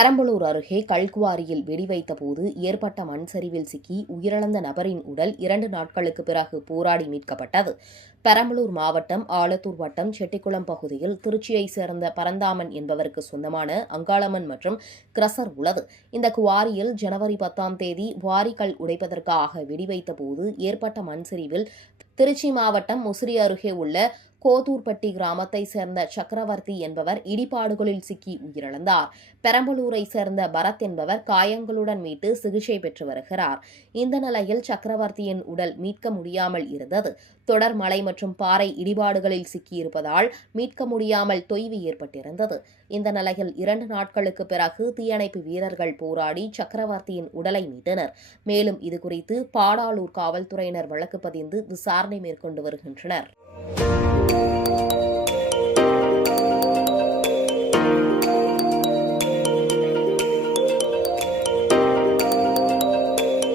பெரம்பலூர் அருகே கல்குவாரியில் வெடி வைத்தபோது ஏற்பட்ட மண் சரிவில் சிக்கி உயிரிழந்த நபரின் உடல் இரண்டு நாட்களுக்கு பிறகு போராடி மீட்கப்பட்டது. பெரம்பலூர் மாவட்டம் ஆலத்தூர் வட்டம் செட்டிக்குளம் பகுதியில் திருச்சியைச் சேர்ந்த பரந்தாமன் என்பவருக்கு சொந்தமான அங்காளம்மன் மற்றும் கிரசர் உள்ளது. இந்த குவாரியில் ஜனவரி பத்தாம் தேதி வாரிக்கல் உடைப்பதற்காக வெடி வைத்தபோது ஏற்பட்ட மண் சரிவில் திருச்சி மாவட்டம் முசிறி அருகே உள்ள கோதூர்பட்டி கிராமத்தை சேர்ந்த சக்கரவர்த்தி என்பவர் இடிபாடுகளில் சிக்கி உயிரிழந்தார். பெரம்பலூரை சேர்ந்த பரத் என்பவர் காயங்களுடன் மீட்டு சிகிச்சை பெற்று வருகிறார். இந்த நிலையில் சக்கரவர்த்தியின் உடல் மீட்க முடியாமல் இருந்தது. தொடர் மழை மற்றும் பாறை இடிபாடுகளில் சிக்கியிருப்பதால் மீட்க முடியாமல் தொய்வு ஏற்பட்டிருந்தது. இந்த நிலையில் இரண்டு நாட்களுக்கு பிறகு தீயணைப்பு வீரர்கள் போராடி சக்கரவர்த்தியின் உடலை மீட்டனர். மேலும் இதுகுறித்து பாடாலூர் காவல்துறையினர் வழக்கு பதிந்து விசாரணை மேற்கொண்டு வருகின்றனர்.